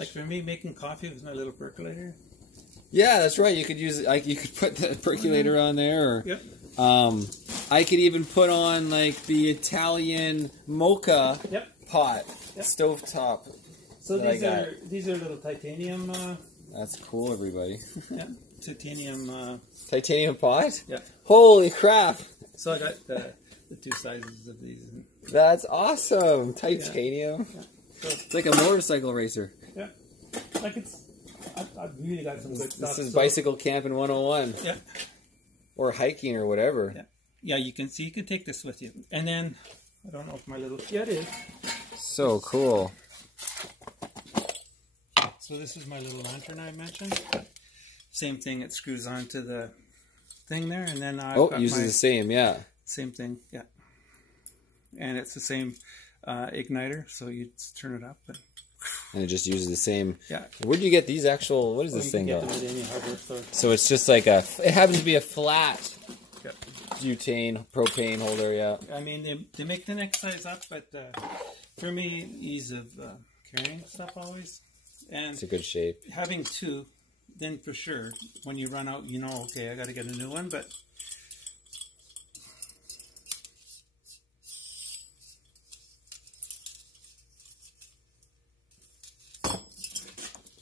Like for me, making coffee with my little percolator. Yeah, that's right. You could use you could put the percolator on there, or Yep. I could even put on like the Italian mocha pot, stovetop. So these are little titanium. That's cool, everybody. Yeah, titanium. Titanium pot? Yeah. Holy crap! So I got the two sizes of these. That's awesome. Titanium. Yeah. So, it's like a motorcycle racer. Yeah. Like I've really got some good stuff. This is bicycle camping 101. Yeah. Or hiking or whatever. Yeah. Yeah, you can take this with you. And then, I don't know if my little... Yeah, it is. So cool. So this is my little lantern I mentioned. Same thing, it screws onto the thing there. And then I've got uses the same, yeah. Same thing, yeah. And it's the same igniter, so you just turn it up. And it just uses the same. Yeah. Where do you get these actual? What is this thing called? Any hardware store. So it's just like a. It happens to be a flat Yep. butane, propane holder. Yeah. I mean, they make the next size up, but for me, ease of carrying stuff always. And it's a good shape. Having two, then for sure, when you run out, you know, okay, I got to get a new one, but.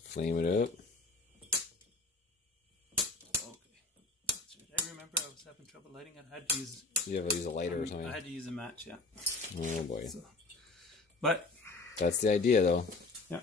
Flame it up. Okay. I remember I was having trouble lighting it. I had to use... You have to use a lighter or something? I had to use a match, yeah. Oh boy. So, but... That's the idea, though. Yeah.